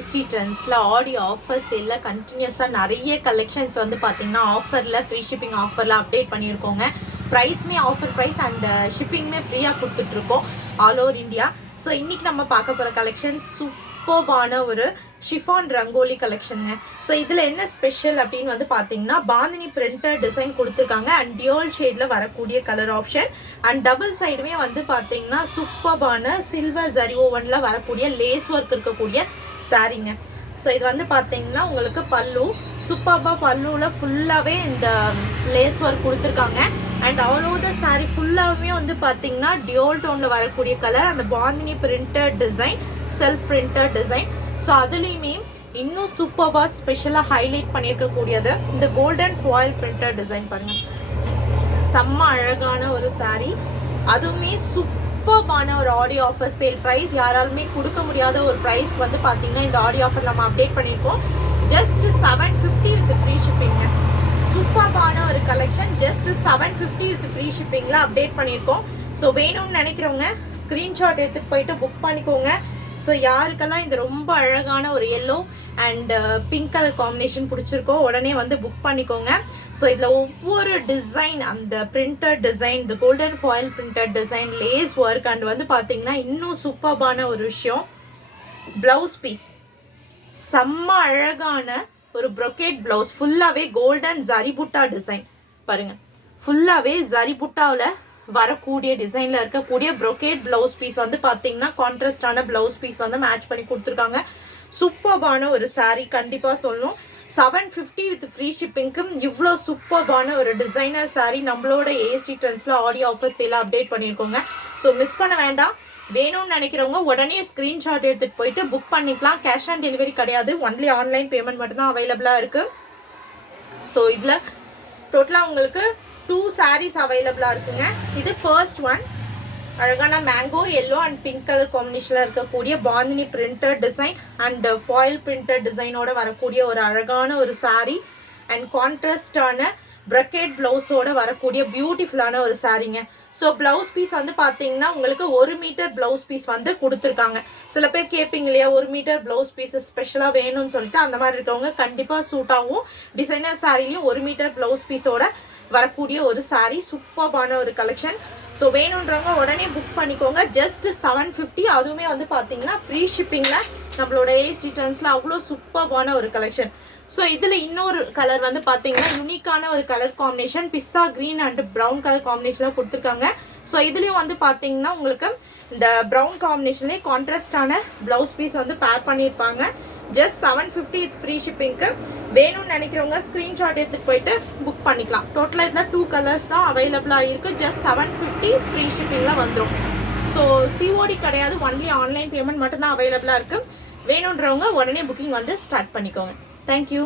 AC ட்ரெண்ட்ஸில் ஆடி offer சேலில் கண்டினியூஸாக நிறைய collections வந்து பார்த்தீங்கன்னா ஆஃபரில் ஃப்ரீ ஷிப்பிங் ஆஃபரில் அப்டேட் பண்ணியிருக்கோங்க. ப்ரைஸுமே ஆஃபர் ப்ரைஸ் அண்ட் ஷிப்பிங்குமே ஃப்ரீயாக கொடுத்துட்ருக்கோம் ஆல் ஓவர் இந்தியா. ஸோ இன்றைக்கி நம்ம பார்க்க போகிற கலெக்ஷன் சூப்பர்பான ஒரு ஷிஃபான் ரங்கோலி கலெக்ஷனுங்க. ஸோ இதில் என்ன ஸ்பெஷல் அப்படின்னு வந்து பார்த்தீங்கன்னா பாந்தினி பிரிண்டர் டிசைன் கொடுத்துருக்காங்க அண்ட் டியோல் ஷேடில் வரக்கூடிய கலர் ஆப்ஷன் அண்ட் டபுள் சைடுமே வந்து பார்த்தீங்கன்னா சூப்பர்பான சில்வர் ஜரி ஓவனில் வரக்கூடிய லேஸ் ஒர்க் இருக்கக்கூடிய சாரீங்க. ஸோ இது வந்து பார்த்தீங்கன்னா உங்களுக்கு பல்லு சூப்பர்பா பல்லுவில் ஃபுல்லாகவே இந்த லேஸ் ஒர்க் கொடுத்துருக்காங்க and all over the sari ஃபுல்லாகவே வந்து பார்த்தீங்கன்னா டியோல் டோனில் வரக்கூடிய கலர் அந்த bandhani printer design self printer design. So அதுலேயுமே இன்னும் சூப்பர்பா ஸ்பெஷலாக ஹைலைட் பண்ணியிருக்கக்கூடியது இந்த கோல்டன் ஃபாயில் பிரிண்டர் டிசைன் பாருங்கள். செம்ம அழகான ஒரு சாரீ, அதுவுமே சூப்பர்பான ஒரு ஆடியோ ஆஃபர் சேல் ப்ரைஸ். யாராலுமே கொடுக்க முடியாத ஒரு ப்ரைஸ் வந்து பார்த்தீங்கன்னா இந்த ஆடியோ ஆஃபர் நம்ம அப்டேட் பண்ணியிருக்கோம். Just 750 with free shipping. சூப்பர்பான ஒரு கலெக்ஷன் ஜஸ்ட் 750 வித் ஃப்ரீ ஷிப்பிங்கில் அப்டேட் பண்ணியிருக்கோம். ஸோ வேணும்னு நினைக்கிறவங்க ஸ்க்ரீன்ஷாட் எடுத்துகிட்டு போயிட்டு புக் பண்ணிக்கோங்க. ஸோ யாருக்கெல்லாம் இந்த ரொம்ப அழகான ஒரு yellow and pink colour combination பிடிச்சிருக்கோ உடனே வந்து புக் பண்ணிக்கோங்க. ஸோ இதில் ஒவ்வொரு டிசைன் அந்த பிரிண்டர் டிசைன் இந்த golden foil printer design lace work and வந்து பார்த்தீங்கன்னா இன்னும் சூப்பர்பான ஒரு விஷயம் ப்ளவுஸ் பீஸ் செம்ம அழகான ஒரு ப்ரொக்கேட் ப்ளவுஸ் ஃபுல்லாகவே கோல்டன் ஜரிபுட்டா டிசைன் பாருங்கள். ஃபுல்லாகவே ஜரிபுட்டாவில் வரக்கூடிய டிசைனில் இருக்கக்கூடிய ப்ரொக்கேட் ப்ளவுஸ் பீஸ் வந்து பார்த்தீங்கன்னா கான்ட்ராஸ்டான ப்ளவுஸ் பீஸ் வந்து மேட்ச் பண்ணி கொடுத்துருக்காங்க. சூப்பர்பான ஒரு சாரீ கண்டிப்பாக சொல்லணும். 750 வித் ஃப்ரீ ஷிப்பிங்க்கு இவ்வளோ சூப்பர்பான ஒரு டிசைனர் சாரீ நம்மளோட ஏசி ட்ரெண்ட்ஸில் ஆடியோ ஆஃபர் சேலாக அப்டேட் பண்ணியிருக்கோங்க. ஸோ மிஸ் பண்ண வேண்டாம். வேணும்னு நினைக்கிறவங்க உடனே ஸ்க்ரீன்ஷாட் எடுத்துகிட்டு போயிட்டு புக் பண்ணிக்கலாம். கேஷ் ஆன் டெலிவரி கிடையாது, ஒன்லி ஆன்லைன் பேமெண்ட் மட்டும்தான் அவைலபிளாக இருக்குது. ஸோ இதில் டோட்டலாக உங்களுக்கு 2 sarees அவைலபிளாக இருக்குங்க. இது ஃபர்ஸ்ட் ஒன் அழகான mango yellow and pink colour காம்பினேஷனில் இருக்கக்கூடிய bandhani printer design and foil printer டிசைனோட வரக்கூடிய ஒரு அழகான ஒரு சாரீ அண்ட் கான்ட்ராஸ்டான ப்ரக்கெட் ப்ளவுஸோட வரக்கூடிய பியூட்டிஃபுல்லான ஒரு சாரீங்க. ஸோ ப்ளவுஸ் பீஸ் வந்து பார்த்தீங்கன்னா உங்களுக்கு 1 மீட்டர் ப்ளவுஸ் பீஸ் வந்து கொடுத்துருக்காங்க. சில பேர் கேட்பீங்க இல்லையா 1 மீட்டர் ப்ளவுஸ் பீஸ் ஸ்பெஷலாக வேணும்னு சொல்லிட்டு, அந்த மாதிரி இருக்கவங்க கண்டிப்பாக சூட் ஆகும். டிசைனர் சாரீலையும் 1 மீட்டர் ப்ளவுஸ் பீஸோட வரக்கூடிய ஒரு சாரீ சூப்பர்பான ஒரு கலெக்ஷன். ஸோ வேணுன்றவங்க உடனே புக் பண்ணிக்கோங்க. ஜஸ்ட் 750, அதுவுமே வந்து பார்த்தீங்கன்னா ஃப்ரீ ஷிப்பிங்கில் நம்மளோட ஏசி ட்ரெண்ட்ஸில் அவ்வளோ சூப்பர்பான ஒரு கலெக்ஷன். ஸோ இதில் இன்னொரு கலர் வந்து பார்த்தீங்கன்னா யூனிக்கான ஒரு colour combination pista green and brown colour காம்பினேஷனில் கொடுத்துருக்காங்க. ஸோ இதுலேயும் வந்து பார்த்தீங்கன்னா உங்களுக்கு இந்த ப்ரௌன் காம்பினேஷன்லேயே கான்ட்ராஸ்டான ப்ளவுஸ் பீஸ் வந்து பேர் பண்ணியிருப்பாங்க. ஜஸ்ட் 750 ஃப்ரீ ஷிப்பிங்க்கு. வேணும்னு நினைக்கிறவங்க ஸ்க்ரீன்ஷாட் எடுத்துகிட்டு போயிட்டு புக் பண்ணிக்கலாம். டோட்டலாக இதில் 2 கலர்ஸ் தான் அவைலபிளாக இருக்குது. ஜஸ்ட் 750 ஃப்ரீ ஷிப்பிங்கில் வந்துடும். ஸோ சிஓடி கிடையாது, ஒன்லி ஆன்லைன் பேமெண்ட் மட்டும்தான் அவைலபிளாக இருக்குது. வேணுன்றவங்க உடனே புக்கிங் வந்து ஸ்டார்ட் பண்ணிக்கோங்க. தேங்க்யூ.